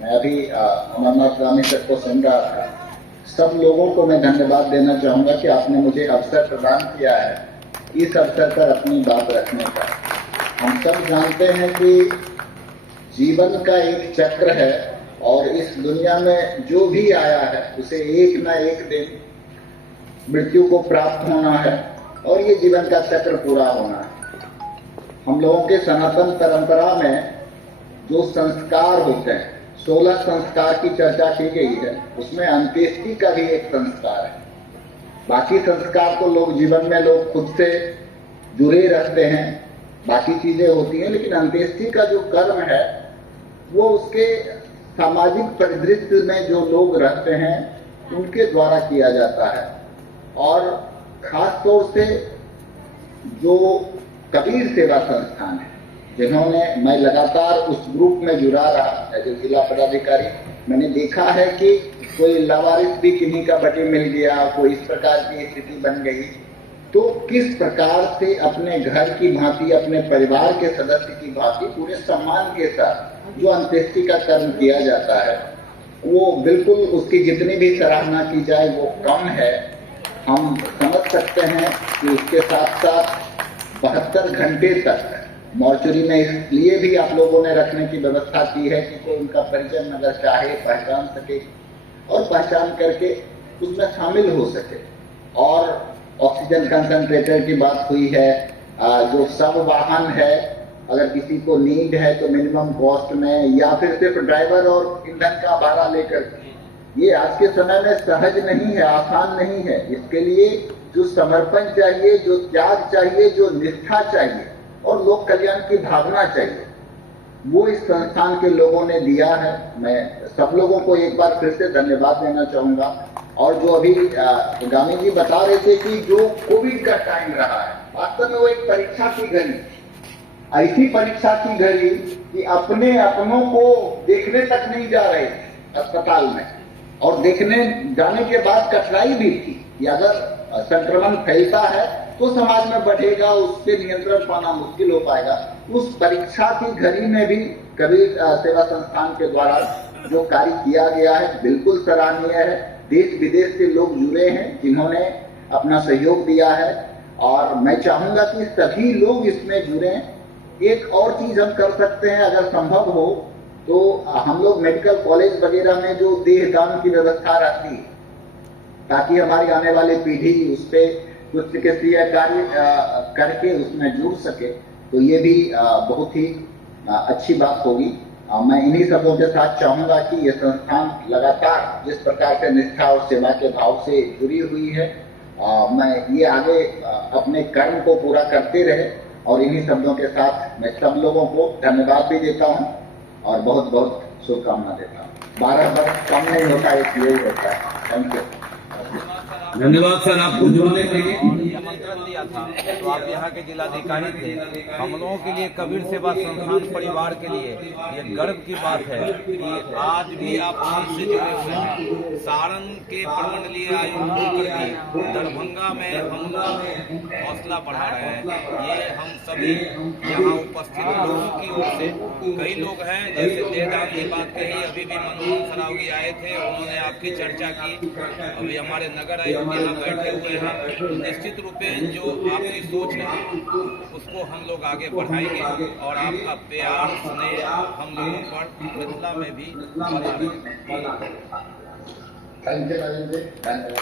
मैं अभी अमरनाथ रामी सर को सुन रहा था। सब लोगों को मैं धन्यवाद देना चाहूंगा कि आपने मुझे अवसर प्रदान किया है इस अवसर पर अपनी बात रखने का। हम सब जानते हैं कि जीवन का एक चक्र है और इस दुनिया में जो भी आया है उसे एक न एक दिन मृत्यु को प्राप्त होना है और ये जीवन का चक्र पूरा होना है। हम लोगों के सनातन परंपरा में जो संस्कार होते हैं, 16 संस्कार की चर्चा की गई है, उसमें अंत्येष्टि का भी एक संस्कार है। बाकी संस्कार तो लोग जीवन में लोग खुद से जुड़े रहते हैं, बाकी चीजें होती हैं, लेकिन अंत्येष्टि का जो कर्म है वो उसके सामाजिक परिदृश्य में जो लोग रहते हैं उनके द्वारा किया जाता है। और खास तौर से जो कबीर सेवा संस्थान है, जिन्होंने, मैं लगातार उस ग्रुप में जुड़ा रहा एज ए जिला पदाधिकारी, मैंने देखा है कि कोई लावारिस भी किन्हीं का बटे मिल गया, कोई इस प्रकार की स्थिति बन गई, तो किस प्रकार से अपने घर की भांति, अपने परिवार के सदस्य की भांति पूरे सम्मान के साथ जो अंत्येष्टि का कर्म किया जाता है, वो बिल्कुल उसकी जितनी भी सराहना की जाए वो कम है। हम समझ सकते हैं कि उसके साथ साथ 72 घंटे तक मॉर्चरी में इसलिए भी आप लोगों ने रखने की व्यवस्था की है कि कोई उनका परिजन अगर चाहे पहचान सके और पहचान करके उसमें शामिल हो सके। और ऑक्सीजन कंसंट्रेटर की बात हुई है, जो सब वाहन है, अगर किसी को नीड है तो मिनिमम कॉस्ट में, या फिर सिर्फ ड्राइवर और ईंधन का भाड़ा लेकर, ये आज के समय में सहज नहीं है, आसान नहीं है। इसके लिए जो समर्पण चाहिए, जो त्याग चाहिए, जो निष्ठा चाहिए और लोक कल्याण की भावना चाहिए, वो इस संस्थान के लोगों ने दिया है। मैं सब लोगों को एक बार फिर से धन्यवाद देना चाहूंगा। और जो अभी गामी जी बता रहे थे कि जो कोविड का टाइम रहा है, वास्तव में वो एक परीक्षा की घड़ी, ऐसी परीक्षा की घड़ी कि अपने अपनों को देखने तक नहीं जा रहे थे अस्पताल में, और देखने जाने के बाद कठिनाई भी थी कि अगर संक्रमण फैलता है तो समाज में बढ़ेगा, उससे नियंत्रण पाना मुश्किल हो पाएगा। उस परीक्षा की घड़ी में भी कबीर सेवा संस्थान के द्वारा जो कार्य किया गया है बिल्कुल सराहनीय है। देश विदेश से लोग जुड़े हैं जिन्होंने अपना सहयोग दिया है और मैं चाहूंगा कि सभी लोग इसमें जुड़े। एक और चीज हम कर सकते हैं, अगर संभव हो तो हम लोग मेडिकल कॉलेज वगैरह में जो देहदान की व्यवस्था रहती है, ताकि हमारी आने वाली पीढ़ी उस पर कुछ चिकित्सीय कार्य करके उसमें जुड़ सके, तो ये भी बहुत ही अच्छी बात होगी। मैं इन्हीं सबों के साथ चाहूंगा कि ये संस्थान लगातार जिस प्रकार से निष्ठा और सेवा के भाव से जुड़ी हुई है, मैं ये आगे अपने कर्म को पूरा करते रहे। और इन्हीं शब्दों के साथ मैं सब लोगों को धन्यवाद भी देता हूँ और बहुत बहुत शुभकामना देता हूँ। 12 वर्ष कम नहीं होता, एक यही होता है। Thank you. धन्यवाद सर, आपको जुड़ने के लिए। आमंत्रण दिया था तो आप यहाँ के जिलाधिकारी थे। हम लोगों के लिए कबीर सेवा संस्थान परिवार के लिए ये गर्व की बात है कि आज भी आप हमसे जुड़े हुए हैं। सारण के प्रमंडलीय आयुक्त होकर भी दरभंगा में हम लोग हौसला बढ़ा रहे हैं। ये हम सभी यहाँ उपस्थित लोगों की ओर से, कई लोग हैं जैसे देहदान की बात कही, अभी भी मनमोहन सरावगी आए थे, उन्होंने आपकी चर्चा की, अभी हमारे नगर आयुक्त यहाँ बैठे हुए हैं। तो निश्चित रूप में जो आपकी सोच है उसको हम लोग आगे बढ़ाएंगे और आपका प्यार स्नेह हम लोगों पर मिथिला में भी बना रहेगा। Thank you.